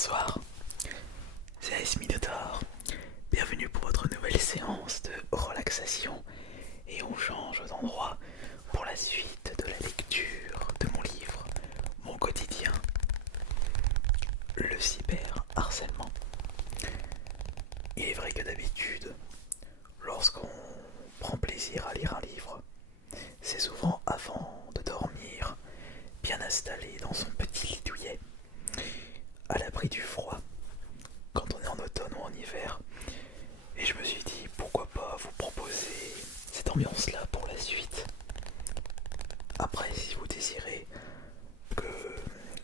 Bonsoir, c'est Ice Minotaur. Bienvenue pour votre nouvelle séance de relaxation. Et on change d'endroit pour la suite de la lecture de mon livre, mon quotidien, le cyberharcèlement. Il est vrai que d'habitude, lorsqu'on prend plaisir à lire un livre, c'est souvent avant de dormir, bien installé dans son petit lit douillet, à l'abri du froid, quand on est en automne ou en hiver. Et je me suis dit, pourquoi pas vous proposer cette ambiance-là pour la suite. Après, si vous désirez que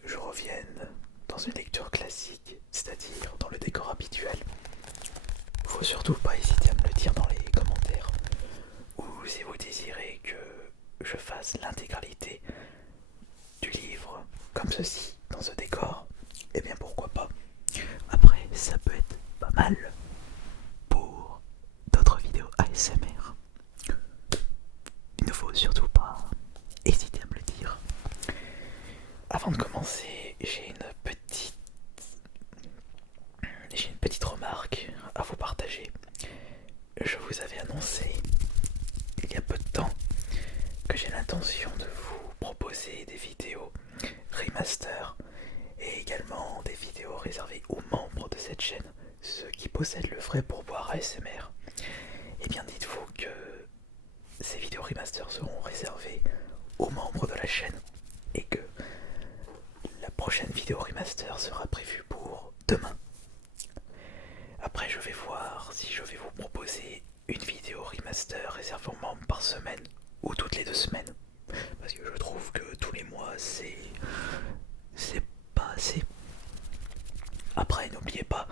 je revienne dans une lecture classique, c'est-à-dire dans le décor habituel, faut surtout pas hésiter à me le dire dans les commentaires. Ou si vous désirez que je fasse l'intégralité du livre comme ceci, dans ce décor, eh bien pourquoi pas. Après, ça peut être pas mal pour d'autres vidéos ASMR. Il ne faut surtout pas hésiter à me le dire. Avant de commencer, j'ai une petite remarque à vous partager. Je vous avais annoncé il y a peu de temps que j'ai l'intention de vous proposer des vidéos remaster et également des vidéos réservées aux membres de cette chaîne, ceux qui possèdent le vrai pourboire ASMR. Et bien dites-vous que ces vidéos remaster seront réservées aux membres de la chaîne et que la prochaine vidéo remaster sera prévue pour demain. Après, je vais voir si je vais vous proposer une vidéo remaster réservée aux membres par semaine ou toutes les 2 semaines. Parce que je trouve que tous les mois, c'est pas assez. Après, n'oubliez pas,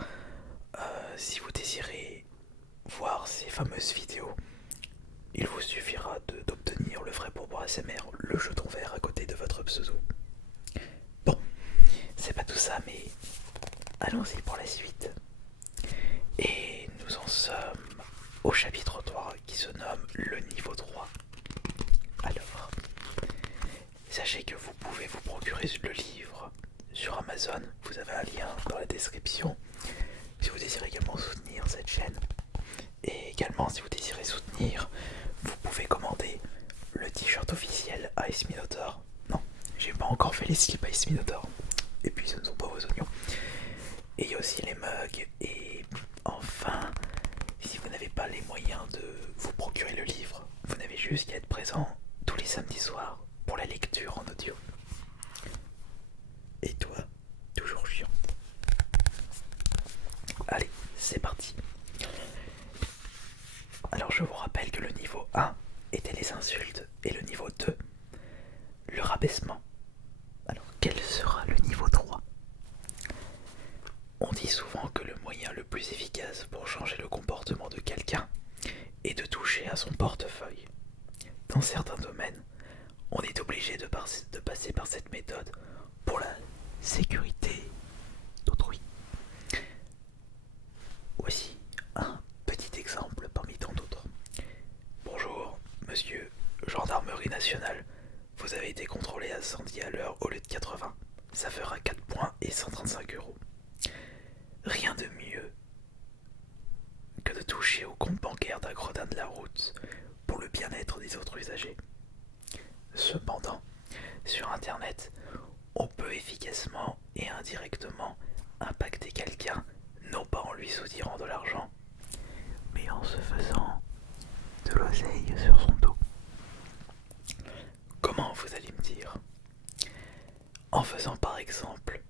si vous désirez voir ces fameuses vidéos, il vous suffira d'obtenir le vrai pourboire ASMR, le jeton vert à côté de votre pseudo. Bon, c'est pas tout ça, mais allons-y pour la suite. Et nous en sommes au chapitre 3 qui se nomme le niveau 3. Alors, sachez que vous pouvez vous procurer le livre sur Amazon, vous avez un lien dans la description. Si vous désirez également soutenir cette chaîne, et également si vous désirez soutenir, vous pouvez commander le t-shirt officiel Ice Minotaur. Non, j'ai pas encore fait les slips Ice Minotaur. Et puis ce ne sont pas vos oignons. Et il y a aussi les mugs. Et enfin, si vous n'avez pas les moyens de vous procurer le livre, vous n'avez juste qu'à être présent tous les samedis soirs pour la lecture en audio. Et toi, toujours chiant. Allez, c'est parti. Alors je vous rappelle que le niveau 1 était les insultes et le niveau 2, le rabaissement. Alors quel sera le niveau 3? On dit souvent que le moyen le plus efficace pour changer le comportement de quelqu'un est de toucher à son portefeuille. Dans certains domaines, on est obligé de passer par cette méthode pour la sécurité d'autrui. Voici un petit exemple parmi tant d'autres. Bonjour, monsieur Gendarmerie Nationale. Vous avez été contrôlé à 110 à l'heure au lieu de 80. Ça fera 4 points et 135 €. Rien de mieux que de toucher au compte bancaire d'un gredin de la route pour le bien-être des autres usagers. Cependant, sur Internet, on peut efficacement et indirectement impacter quelqu'un, non pas en lui soutirant de l'argent, mais en se faisant de l'oseille sur son dos. Comment, vous allez me dire? En faisant par exemple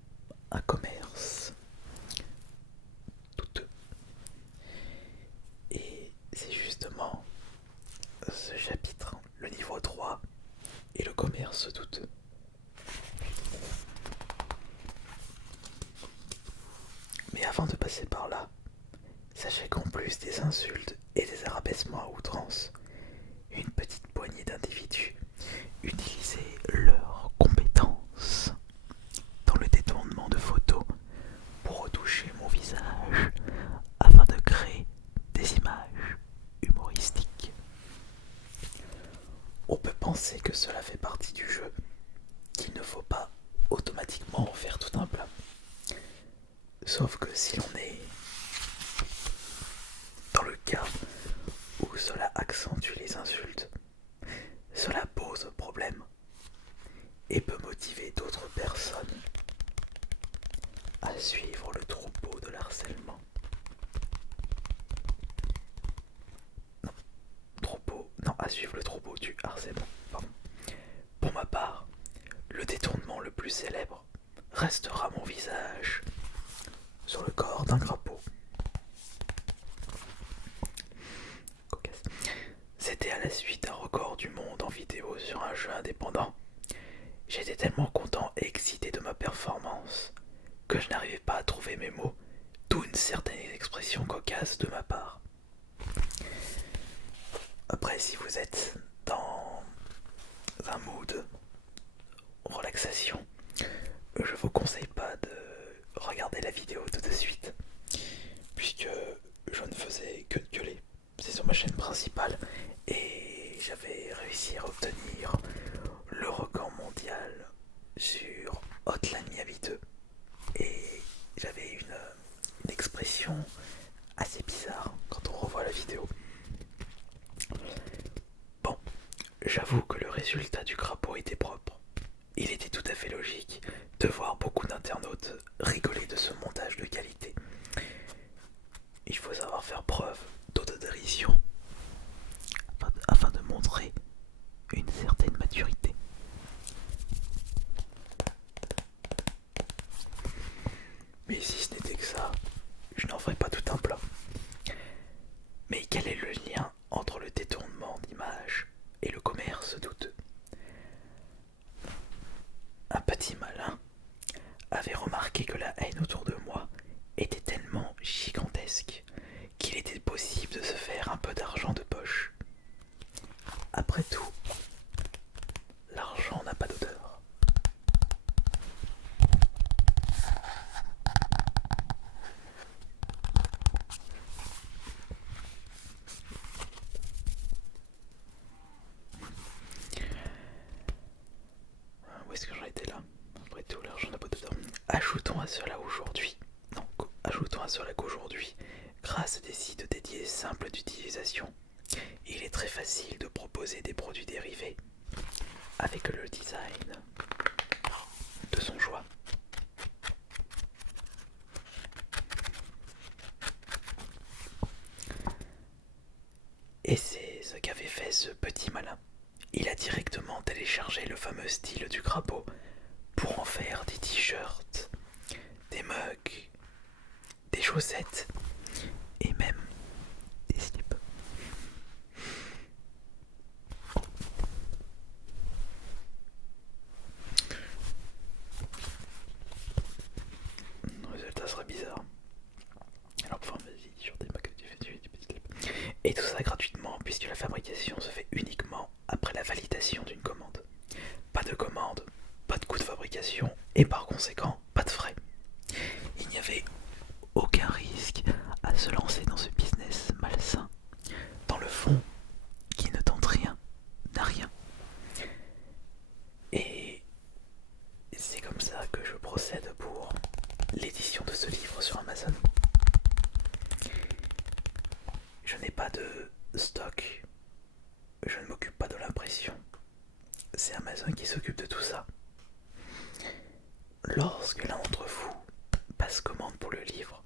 un commerce douteux. Et c'est justement ce chapitre, le niveau 3 et le commerce douteux. Mais avant de passer par là, sachez qu'en plus des insultes et des rabaissements à outrance, une petite poignée d'individus utilisaient leurs compétences dans le détournement de photos pour retoucher mon visage afin de créer des images humoristiques. On peut penser que cela fait partie du jeu, qu'il ne faut pas automatiquement en faire tout un plat. Sauf que si l'on est dans le cas où cela accentue les insultes, cela pose problème et peut motiver d'autres personnes à suivre le troupeau de l'harcèlement. À suivre le troupeau du harcèlement. Pardon. Pour ma part, le détournement le plus célèbre restera mon visage sur le corps d'un crapaud. Cocasse. C'était à la suite d'un record du monde en vidéo sur un jeu indépendant. J'étais tellement content et excité de ma performance que je n'arrivais pas à trouver mes mots, d'où une certaine expression cocasse de ma part. Après, si vous êtes dans un mood relaxation, je vous conseille pas de regarder la vidéo tout de suite, puisque je ne faisais que de gueuler. C'est sur ma chaîne principale et j'avais réussi à obtenir le record mondial sur Hotline Miami 2 et j'avais une expression assez bizarre quand on revoit la vidéo. Bon, j'avoue que le résultat du crapaud était propre. Il était tout à fait logique de voir beaucoup d'internautes rigoler de ce montage de qualité. Il faut savoir faire preuve d'autodérision afin de montrer une certaine maturité. Mais si ce n'était que ça, je n'en ferais pas tout un plat. Mais quel est le lien entre le détournement d'images et le commerce douteux? Un petit malin avait remarqué que la haine autour de moi était tellement gigantesque qu'il était possible de se faire un peu d'argent de poche. Après tout, l'argent n'a pas d'odeur. Où est-ce que j'en étais là? Après tout, l'argent n'a pas d'odeur. Ajoutons à cela qu'aujourd'hui, grâce à des sites dédiés simples d'utilisation, il est très facile de proposer des produits dérivés avec le design de son choix. Et c'est ce qu'avait fait ce petit malin. Il a directement téléchargé le fameux style du crapaud pour en faire des t-shirts, des mugs, des chaussettes et même des slips. Le résultat serait bizarre. Alors pour vas-y sur des mugs, des slips. Et tout ça gratuitement puisque la fabrication se fait uniquement après la validation d'une commande. Pas de commande, pas de coût de fabrication et par conséquent pas de frais. Il n'y avait aucun risque à se lancer dans ce business malsain, dans le fond, qui ne tente rien, n'a rien. Et c'est comme ça que je procède pour l'édition de ce livre sur Amazon. Je n'ai pas de stock, je ne m'occupe pas de l'impression. C'est Amazon qui s'occupe de tout ça. Lorsque l'un d'entre vous passe commande pour le livre,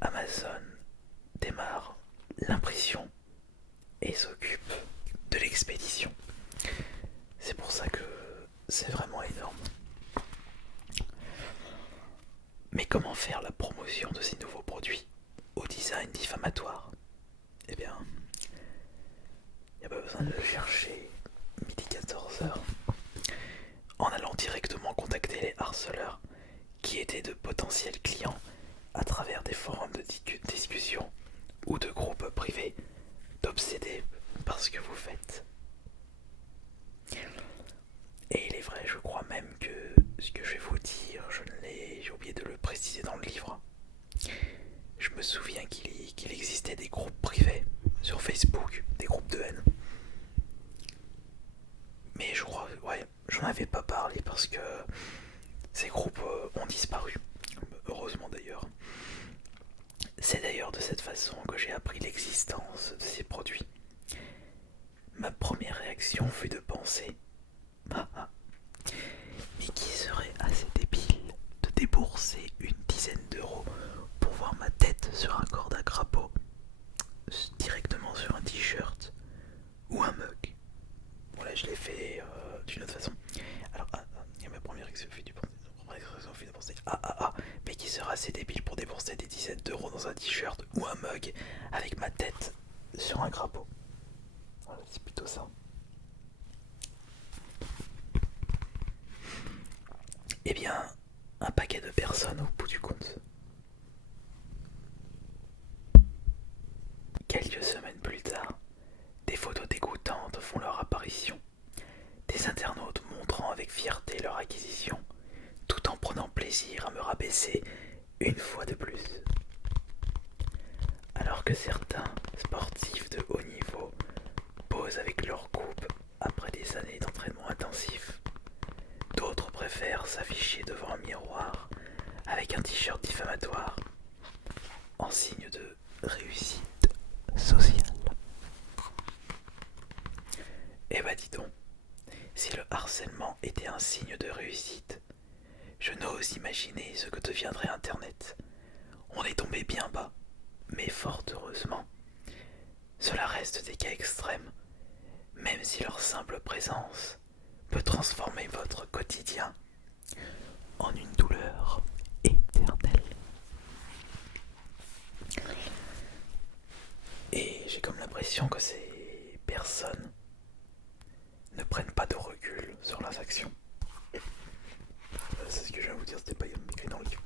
Amazon démarre l'impression et s'occupe de l'expédition. C'est pour ça que c'est vraiment énorme. Mais comment faire la promotion de ces nouveaux produits au design diffamatoire? Eh bien, il n'y a pas besoin de le chercher midi 14h en allant directement contacter les harceleurs qui étaient de potentiels clients à travers des forums de discussion ou de groupes privés d'obsédés par ce que vous faites. Et il est vrai, je crois même que ce que je vais vous dire, j'ai oublié de le préciser dans le livre. Je me souviens qu'il existait des groupes privés sur Facebook, des groupes de haine. Mais je crois, j'en avais pas parlé parce que ces groupes ont disparu. Heureusement d'ailleurs. façon que j'ai appris l'existence de ces produits, ma première réaction fut de penser: ah ah, mais qui serait assez débile de débourser une dizaine d'euros pour voir ma tête sur un corps d'un crapaud, directement sur un t-shirt ou un mug. Voilà, je l'ai fait d'une autre façon. Alors, il y a ma première réaction fut de penser: ah ah ah, mais qui serait assez débile pour débourser des dizaines d'euros dans un t-shirt ou un mug avec ma tête sur un crapaud. Voilà, c'est plutôt ça. Eh bien, un paquet de personnes au bout du compte. Quelques semaines plus tard, des photos dégoûtantes font leur apparition. Des internautes montrant avec fierté leur acquisition, tout en prenant plaisir à me rabaisser une fois de plus. Alors que certains sportifs de haut niveau posent avec leur coupe après des années d'entraînement intensif, d'autres préfèrent s'afficher devant un miroir avec un t-shirt diffamatoire en signe de réussite sociale. Eh bah dis donc, si le harcèlement était un signe de réussite, je n'ose imaginer ce que deviendrait Internet. On est tombé bien bas, mais fort heureusement, cela reste des cas extrêmes, même si leur simple présence peut transformer votre quotidien en une douleur éternelle. Et j'ai comme l'impression que ces personnes ne prennent pas de recul sur leurs actions. C'est ce que je viens de vous dire, c'était pas écrit dans le livre.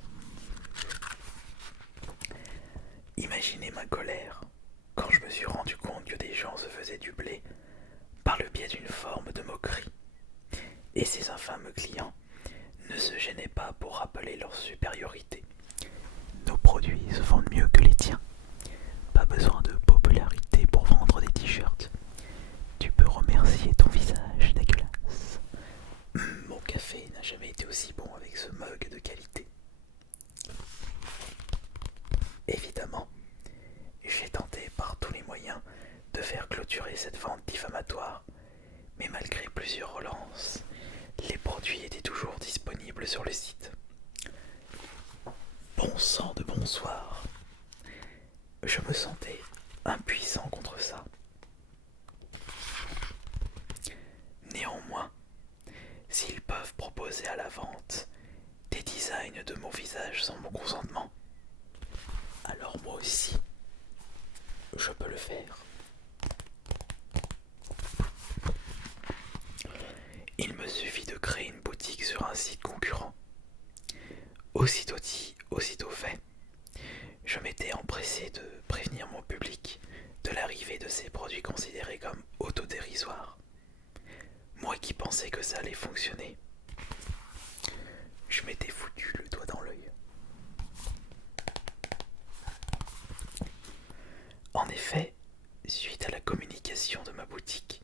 Imaginez ma colère quand je me suis rendu compte que des gens se faisaient du blé par le biais d'une forme de moquerie. Et ces infâmes clients ne se gênaient pas pour rappeler leur supériorité. Nos produits se vendent mieux que les tiens. Pas besoin de popularité pour vendre des t-shirts. Tu peux remercier ton visage dégueulasse. Mon café n'a jamais été aussi bon avec ce mug de qualité. Évidemment, j'ai tenté par tous les moyens de faire clôturer cette vente diffamatoire, mais malgré plusieurs relances, les produits étaient toujours disponibles sur le site. Bon sang de bonsoir. Je me sentais impuissant contre ça. Néanmoins, s'ils peuvent proposer à la vente des designs de mon visage sans mon consentement, alors moi aussi, je peux le faire. Il me suffit de créer une boutique sur un site concurrent. Aussitôt dit, aussitôt fait, je m'étais empressé de prévenir mon public de l'arrivée de ces produits considérés comme autodérisoires. Moi qui pensais que ça allait fonctionner, je m'étais foutu le doigt dans l'œil. En effet, suite à la communication de ma boutique,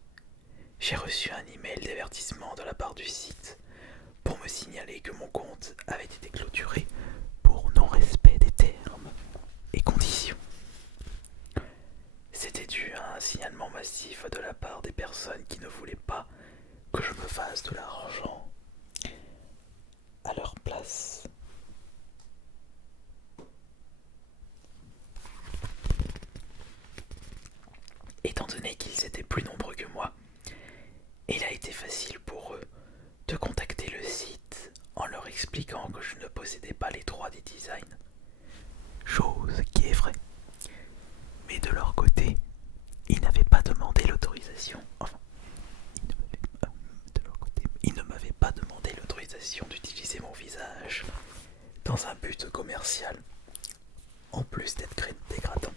j'ai reçu un email d'avertissement de la part du site pour me signaler que mon compte avait été clôturé pour non-respect des termes et conditions. C'était dû à un signalement massif de la part des personnes qui ne voulaient pas que je me fasse de l'argent à leur place. Étant donné qu'ils étaient plus nombreux que moi, il a été facile pour eux de contacter le site en leur expliquant que je ne possédais pas les droits des designs. Chose qui est vraie. Mais de leur côté, ils n'avaient pas demandé l'autorisation. Enfin, ils ne m'avaient pas demandé l'autorisation d'utiliser mon visage dans un but commercial, en plus d'être dégradant.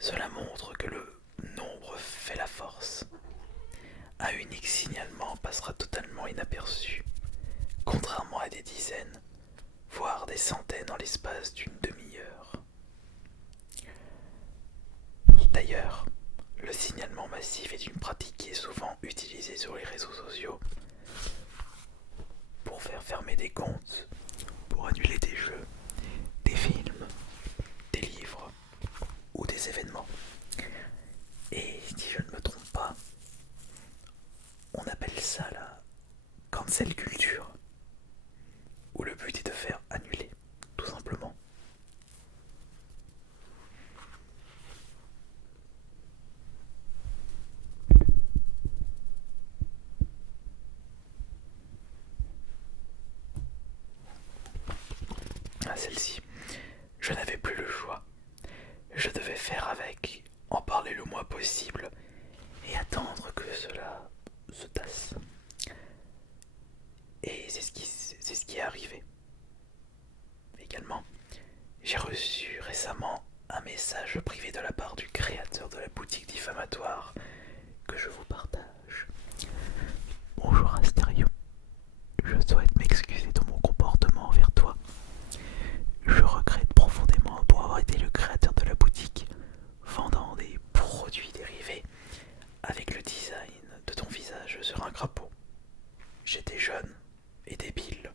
Cela montre que le nombre fait la force. Un unique signalement passera totalement inaperçu, contrairement à des dizaines, voire des centaines en l'espace d'une demi-heure. D'ailleurs, le signalement massif est une pratique qui est souvent utilisée sur les réseaux sociaux pour faire fermer des comptes, pour annuler des jeux, des films, des livres des événements. Et si je ne me trompe pas, on appelle ça la cancel culture, où le but est de faire annuler, tout simplement. À celle-ci, je n'avais plus le choix. Je devais faire avec, en parler le moins possible et attendre que cela se tasse. Et c'est ce qui est arrivé. Également, j'ai reçu récemment un message privé de la part du créateur de la boutique diffamatoire que je vous partage. Bonjour Astério, je souhaite m'excuser de mon comportement envers toi. Je regrette profondément pour avoir été le créateur de la boutique, vendant des produits dérivés avec le design de ton visage sur un crapaud. J'étais jeune et débile,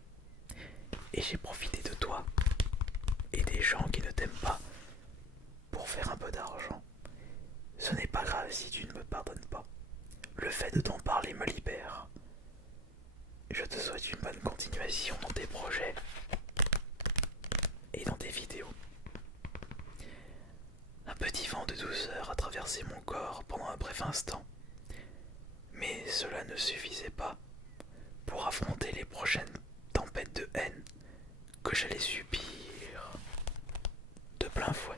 et j'ai profité de toi et des gens qui ne t'aiment pas pour faire un peu d'argent. Ce n'est pas grave si tu ne me pardonnes pas. Le fait de t'en parler me libère. Je te souhaite une bonne continuation dans tes projets et dans tes vidéos. Un petit vent de douceur a traversé mon corps pendant un bref instant, mais cela ne suffisait pas pour affronter les prochaines tempêtes de haine que j'allais subir de plein fouet.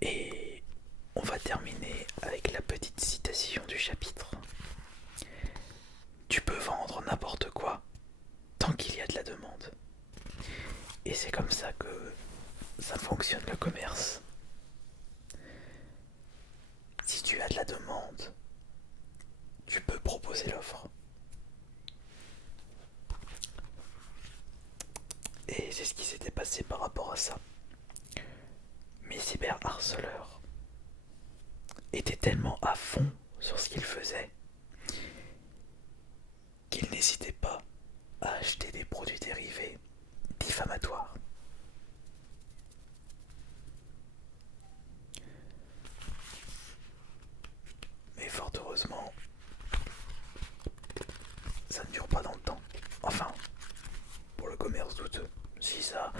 Et on va terminer avec la petite citation du chapitre. Tu peux vendre n'importe quoi tant qu'il y a de la demande. Et c'est comme ça que ça fonctionne le commerce. Si tu as de la demande, tu peux proposer l'offre. Et c'est ce qui s'était passé par rapport à ça. Mes cyberharceleurs étaient tellement à fond sur ce qu'ils faisaient qu'ils n'hésitaient pas à acheter des produits dérivés diffamatoires. Mais fort heureusement, ça ne dure pas dans le temps. Enfin, pour le commerce douteux. Si ça,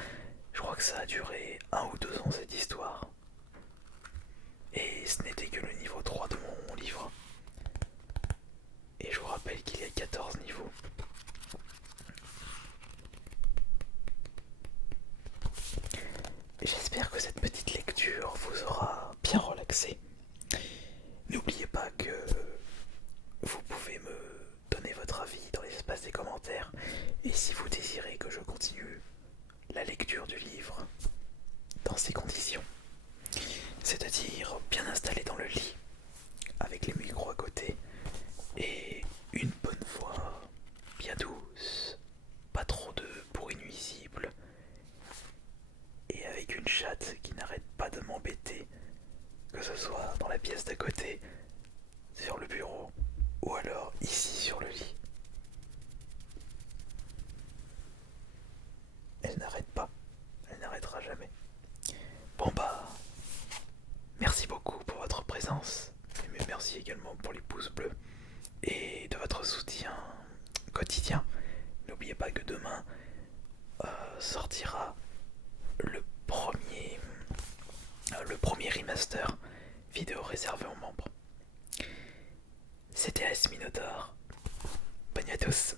je crois que ça a duré 1 ou 2 ans cette histoire. Et ce n'était que le niveau 3 de mon livre. Et je vous rappelle qu'il y a 14 niveaux. J'espère que cette petite lecture vous aura bien relaxé. N'oubliez pas que vous pouvez me donner votre avis dans l'espace des commentaires. Et si vous désirez que je continue la lecture du livre dans ces conditions, c'est-à-dire bien installé dans le lit, avec les micros à côté, et une bonne voix bien douce, pas trop de bruit nuisible, et avec une chatte qui n'arrête pas de m'embêter, que ce soit dans la pièce d'à côté, sur le bureau, ou alors ici sur le lit. Elle n'arrête pas, elle n'arrêtera jamais. Bon bah, merci beaucoup pour votre présence, mais merci également pour les pouces bleus et de votre soutien quotidien. N'oubliez pas que demain sortira le premier remaster vidéo réservé aux membres. C'était Asminotaur. Bonne nuit à tous.